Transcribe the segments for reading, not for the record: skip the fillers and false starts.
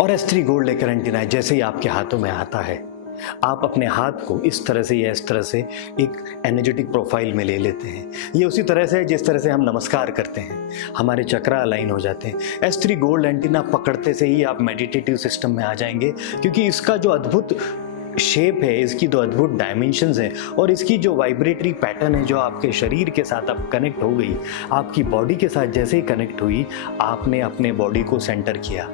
और S3 gold लेकर antenna जैसे ही आपके हाथों में आता है, आप अपने हाथ को इस तरह से या इस तरह से एक एनर्जेटिक प्रोफाइल में ले लेते हैं। ये उसी तरह से जिस तरह से हम नमस्कार करते हैं, हमारे चक्रा अलाइन हो जाते हैं। S3 गोल्ड एंटीना पकड़ते से ही आप मेडिटेटिव सिस्टम में आ जाएंगे, क्योंकि इसका जो अद्भुत शेप है, इसकी दो अद्भुत डायमेंशंस हैं और इसकी जो वाइब्रेटरी पैटर्न है जो आपके शरीर के साथ अब कनेक्ट हो गई, आपकी बॉडी के साथ जैसे ही कनेक्ट हुई, आपने अपने बॉडी को सेंटर किया।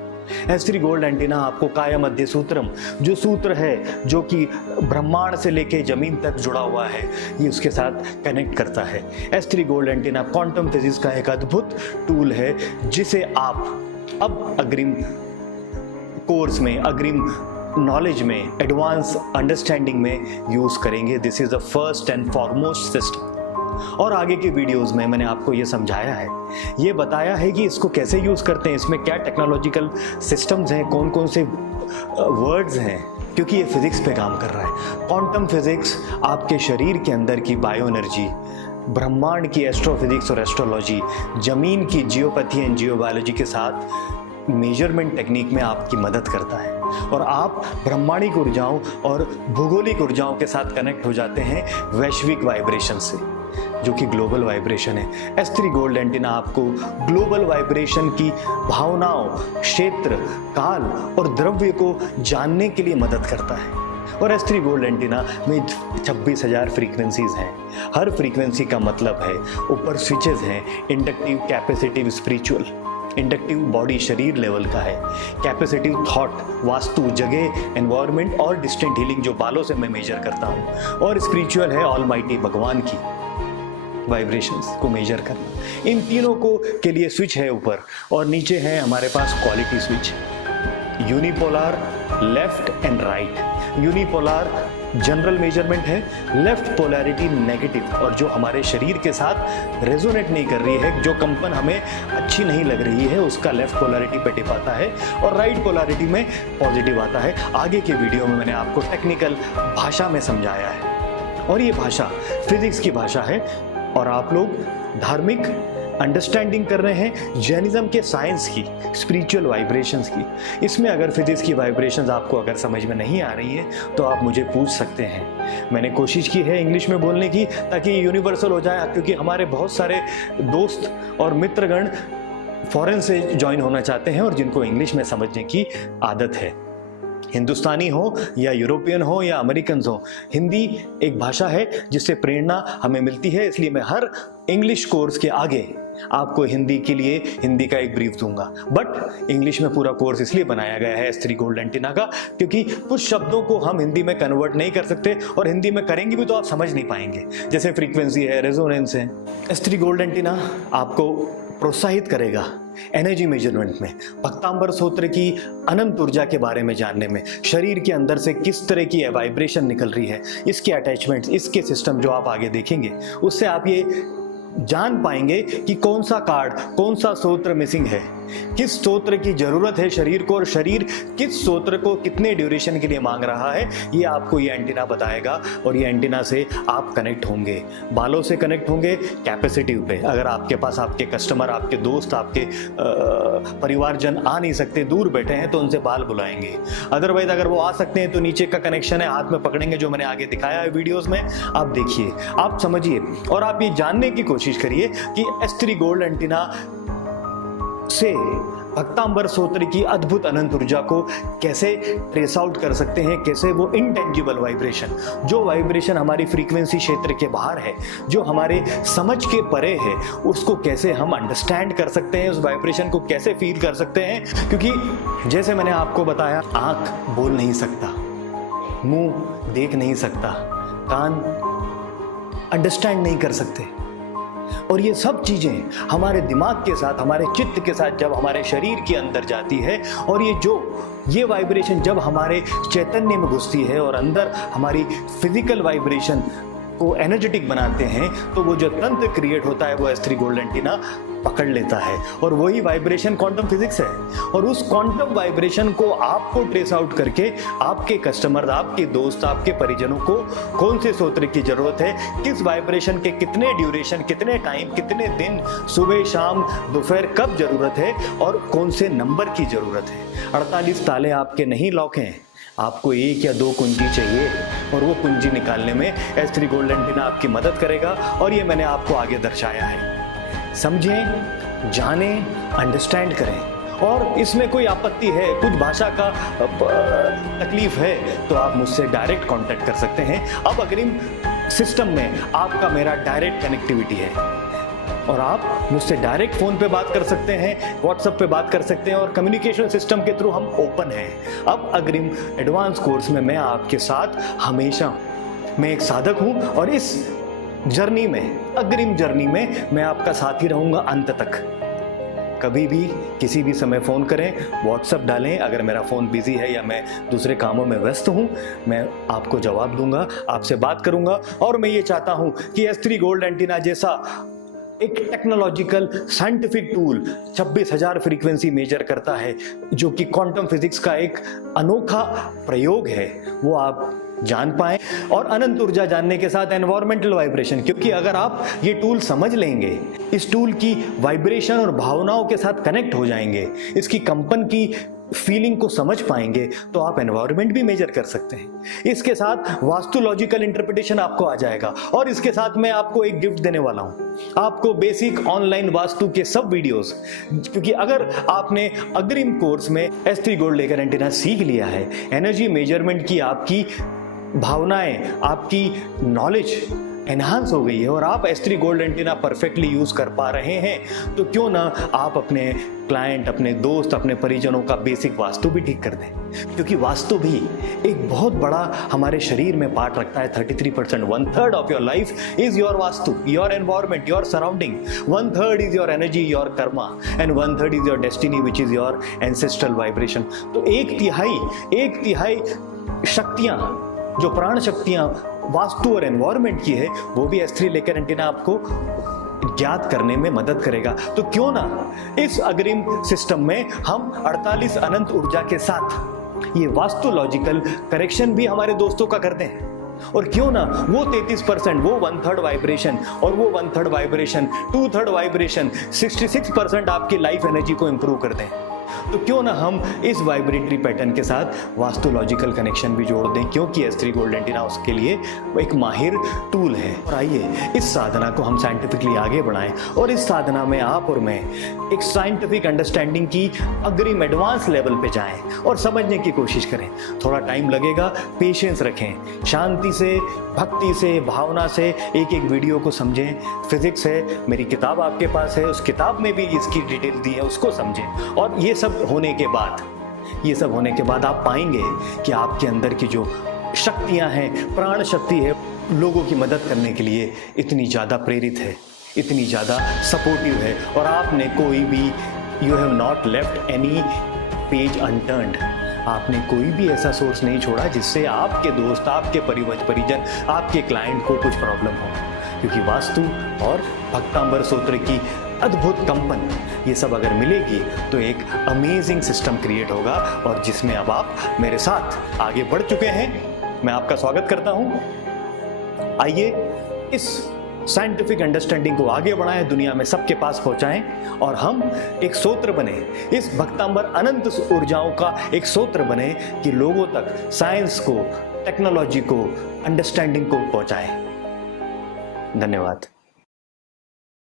S3 गोल्ड एंटीना आपको काया मध्य सूत्रम, जो सूत्र है जो कि ब्रह्मांड से लेके जमीन तक जुड़ा हुआ है, ये उसके साथ कनेक्ट करता है। S3 gold antenna quantum physics का एक अद्भुत टूल है, जिसे आप अब अग्रिम कोर्स में, अग्रिम नॉलेज में, एडवांस अंडरस्टैंडिंग में यूज करेंगे। This is the first and foremost system. और आगे के वीडियोस में मैंने आपको ये समझाया है, ये बताया है कि इसको कैसे यूज करते हैं, इसमें क्या टेक्नोलॉजिकल सिस्टम्स हैं, कौन कौन से वर्ड्स हैं, क्योंकि ये फिजिक्स पे काम कर रहा है। क्वांटम फिजिक्स आपके शरीर के अंदर की बायो एनर्जी, ब्रह्मांड की एस्ट्रोफिजिक्स और एस्ट्रोलॉजी, जमीन की जियोपैथी एंड जियोबायोलॉजी के साथ मेजरमेंट टेक्निक में आपकी मदद करता है और आप ब्रह्मांडिक ऊर्जाओं और भूगोलिक ऊर्जाओं के साथ कनेक्ट हो जाते हैं वैश्विक वाइब्रेशन से, जो कि ग्लोबल वाइब्रेशन है। S3 गोल्ड एंटीना आपको ग्लोबल वाइब्रेशन की भावनाओं, क्षेत्र, काल और द्रव्य को जानने के लिए मदद करता है। और S3 गोल्ड एंटीना में 26,000 फ्रीक्वेंसीज हैं। हर फ्रीक्वेंसी का मतलब है, ऊपर स्विचेस हैं, inductive, capacitive, spiritual. Inductive body शरीर लेवल का है, कैपेसिटिव थॉट, वास्तु, जगह, एनवायरनमेंट और डिस्टेंट हीलिंग जो बालों से मैं मेजर करता हूँ, और स्पिरिचुअल है ऑलमाइटी भगवान की वाइब्रेशंस को मेजर करना। इन तीनों को के लिए स्विच है ऊपर, और नीचे है हमारे पास quality switch, unipolar left and right. Unipolar general measurement है, लेफ्ट पोलैरिटी नेगेटिव, और जो हमारे शरीर के साथ रेजोनेट नहीं कर रही है, जो कंपन हमें अच्छी नहीं लग रही है, उसका लेफ्ट पोलैरिटी पे टिप आता है, और राइट पोलैरिटी में पॉजिटिव आता है। आगे के वीडियो में मैंने आपको टेक्निकल भाषा में समझाया है, और ये भाषा फिजिक्स की भाषा है, और आप लोग धार्मिक अंडरस्टैंडिंग कर रहे हैं जैनिज्म के साइंस की, स्पिरिचुअल वाइब्रेशंस की। इसमें अगर फिजिक्स की वाइब्रेशंस आपको अगर समझ में नहीं आ रही है तो आप मुझे पूछ सकते हैं। मैंने कोशिश की है इंग्लिश में बोलने की, ताकि ये यूनिवर्सल हो जाए, क्योंकि हमारे बहुत सारे दोस्त और मित्रगण फॉरेन से ज्वाइन होना चाहते हैं और जिनको इंग्लिश में समझने की आदत है। हिंदुस्तानी हो या यूरोपियन हो या अमेरिकन हो, हिंदी एक भाषा है जिससे प्रेरणा हमें मिलती है। इसलिए मैं हर इंग्लिश कोर्स के आगे आपको हिंदी के लिए हिंदी का एक ब्रीफ दूंगा, बट इंग्लिश में पूरा कोर्स इसलिए बनाया गया है S3 गोल्ड एंटीना का, क्योंकि कुछ शब्दों को हम हिंदी में कन्वर्ट नहीं कर सकते, और हिंदी में करेंगे भी तो आप समझ नहीं पाएंगे, जैसे फ्रीक्वेंसी है, रेजोनेंस है। S3 गोल्ड एंटीना आपको प्रोत्साहित करेगा एनर्जी मेजरमेंट में, भक्तांबर सूत्र की अनंत ऊर्जा के बारे में जानने में, शरीर के अंदर से किस तरह की वाइब्रेशन निकल रही है, इसके अटैचमेंट्स, इसके सिस्टम जो आप आगे देखेंगे, उससे आप ये जान पाएंगे कि कौन सा कार्ड, कौन सा सूत्र मिसिंग है, किस स्तोत्र की जरूरत है शरीर को, और शरीर किस स्तोत्र को कितने ड्यूरेशन के लिए मांग रहा है, ये आपको ये एंटीना बताएगा। और ये एंटीना से आप कनेक्ट होंगे, बालों से कनेक्ट होंगे कैपेसिटिव पे। अगर आपके पास आपके कस्टमर, आपके दोस्त, आपके परिवारजन आ नहीं सकते, दूर बैठे हैं, तो उनसे बाल बुलाएंगे। अदरवाइज अगर वो आ सकते हैं तो नीचे का कनेक्शन है, हाथ में पकड़ेंगे, जो मैंने आगे दिखाया है वीडियोस में, आप देखिए, आप समझिए, और आप ये जानने की कोशिश करिए कि S3 गोल्ड एंटीना से भक्तांबर सूत्र की अद्भुत अनंत ऊर्जा को कैसे ट्रेस आउट कर सकते हैं, कैसे वो इनटेंजिबल वाइब्रेशन, जो वाइब्रेशन हमारी फ्रीक्वेंसी क्षेत्र के बाहर है, जो हमारे समझ के परे है, उसको कैसे हम अंडरस्टैंड कर सकते हैं, उस वाइब्रेशन को कैसे फील कर सकते हैं। क्योंकि जैसे मैंने आपको बताया, आंख बोल नहीं सकता, मुंह देख नहीं सकता, कान अंडरस्टैंड नहीं कर सकते, और ये सब चीजें हमारे दिमाग के साथ, हमारे चित्त के साथ जब हमारे शरीर के अंदर जाती है, और ये वाइब्रेशन जब हमारे चैतन्य में घुसती है और अंदर हमारी फिजिकल वाइब्रेशन को एनर्जेटिक बनाते हैं तो वो जो तंत्र क्रिएट होता है वो S3 गोल्ड एंटीना पकड़ लेता है, और वही वाइब्रेशन क्वांटम फिजिक्स है। और उस क्वांटम वाइब्रेशन को आपको ट्रेस आउट करके आपके कस्टमर, आपके दोस्त, आपके परिजनों को कौन से सूत्र की जरूरत है, किस वाइब्रेशन के कितने ड्यूरेशन, कितने टाइम, कितने दिन, सुबह शाम दोपहर कब जरूरत है और कौन से नंबर की जरूरत है। 48 ताले आपके नहीं लॉक हैं, आपको 1 या 2 कुंजी चाहिए, और वो कुंजी निकालने में S3 गोल्ड एंटीना आपकी मदद करेगा। और ये मैंने आपको आगे दर्शाया है। समझें, जानें, अंडरस्टैंड करें। और इसमें कोई आपत्ति है, कुछ भाषा का तकलीफ है, तो आप मुझसे डायरेक्ट कांटेक्ट कर सकते हैं। अब अग्रिम सिस्टम में आपका मेरा डायरेक्ट कनेक्टिविटी है, और आप मुझसे डायरेक्ट फ़ोन पे बात कर सकते हैं, व्हाट्सएप पे बात कर सकते हैं, और कम्युनिकेशन सिस्टम के थ्रू हम ओपन हैं। अब अग्रिम एडवांस कोर्स में मैं आपके साथ हमेशा, मैं एक साधक हूं, और इस जर्नी में, अग्रिम जर्नी में मैं आपका साथी रहूंगा अंत तक। कभी भी किसी भी समय फ़ोन करें, व्हाट्सएप डालें। अगर मेरा फ़ोन बिजी है या मैं दूसरे कामों में व्यस्त हूं, मैं आपको जवाब दूंगा, आपसे बात करूंगा। और मैं ये चाहता हूं कि S3 गोल्ड एंटीना जैसा एक technological scientific tool 26,000 frequency measure करता है, जो कि क्वांटम फिजिक्स का एक अनोखा प्रयोग है, वो आप जान पाएं। और अनंत ऊर्जा जानने के साथ एनवायरमेंटल वाइब्रेशन, क्योंकि अगर आप ये टूल समझ लेंगे, इस टूल की वाइब्रेशन और भावनाओं के साथ कनेक्ट हो जाएंगे, इसकी कंपन की फीलिंग को समझ पाएंगे, तो आप एनवायरनमेंट भी मेजर कर सकते हैं। इसके साथ वास्तुलॉजिकल इंटरप्रिटेशन आपको आ जाएगा। और इसके साथ मैं आपको एक गिफ्ट देने वाला हूं, आपको बेसिक ऑनलाइन वास्तु के सब वीडियोस, क्योंकि अगर आपने अग्रिम कोर्स में S3 गोल्ड लेकर एंटीना सीख लिया है, एनर्जी मेजरमेंट की आपकी भावनाएं, आपकी नॉलेज एनहांस हो गई है, और आप S3 gold antenna perfectly use कर पा रहे हैं, तो क्यों ना आप अपने क्लाइंट, अपने दोस्त, अपने परिजनों का बेसिक वास्तु भी ठीक कर दें। क्योंकि वास्तु भी एक बहुत बड़ा हमारे शरीर में पार्ट रखता है। 33%, 1/3 of your life is your vastu, your environment, your surrounding. 1/3 is your energy, your Karma, and 1/3 is your destiny, which is your ancestral vibration. तो एक तिहाई शक्तियां, जो प्राण शक्तियां वास्तु और एनवायरमेंट की है, वो भी S3 लेकर एंटीना आपको ज्ञात करने में मदद करेगा। तो क्यों ना इस अग्रिम सिस्टम में हम 48 अनंत ऊर्जा के साथ ये वास्तुलॉजिकल करेक्शन भी हमारे दोस्तों का करते हैं। और क्यों ना वो 33%, वो 1/3 वाइब्रेशन, और वो 1/3 वाइब्रेशन, 2/3 वाइब्रेशन, 66% आपकी लाइफ एनर्जी को इंप्रूव कर दें। तो क्यों ना हम इस वाइब्रेटरी पैटर्न के साथ वास्तुलॉजिकल कनेक्शन भी जोड़ दें, क्योंकि S3 गोल्ड एंटीना उसके लिए एक माहिर टूल है। और आइए इस साधना को हम साइंटिफिकली आगे बढ़ाएं, और इस साधना में आप और मैं एक साइंटिफिक अंडरस्टैंडिंग की अग्रिम एडवांस लेवल पे जाएं और समझने की कोशिश करें। थोड़ा टाइम लगेगा, पेशेंस रखें, शांति से, भक्ति से, भावना से एक एक वीडियो को समझें। फिजिक्स है, मेरी किताब आपके पास है, उस किताब में भी इसकी डिटेल दी है, उसको समझें। और ये सब होने के बाद आप पाएंगे कि आपके अंदर की जो शक्तियां हैं, प्राण शक्ति है, लोगों की मदद करने के लिए इतनी ज़्यादा प्रेरित है, इतनी ज़्यादा सपोर्टिव है। और आपने कोई भी, you have not left any page unturned, आपने कोई भी ऐसा सोर्स नहीं छोड़ा जिससे आपके दोस्त, आपके परिजन, आपके क्लाइंट को कुछ प्रॉब्लम हो। क्योंकि वास्तु और भक्तांबर सूत्र की अद्भुत कंपन, ये सब अगर मिलेगी तो एक अमेजिंग सिस्टम क्रिएट होगा, और जिसमें अब आप मेरे साथ आगे बढ़ चुके हैं। मैं आपका स्वागत करता हूं। आइए इस साइंटिफिक अंडरस्टैंडिंग को आगे बढ़ाएं, दुनिया में सबके पास पहुंचाएं, और हम एक सूत्र बने, इस भक्तांबर अनंत ऊर्जाओं का एक सूत्र बने कि लोगों तक साइंस को, टेक्नोलॉजी को, अंडरस्टैंडिंग को पहुंचाएं। धन्यवाद।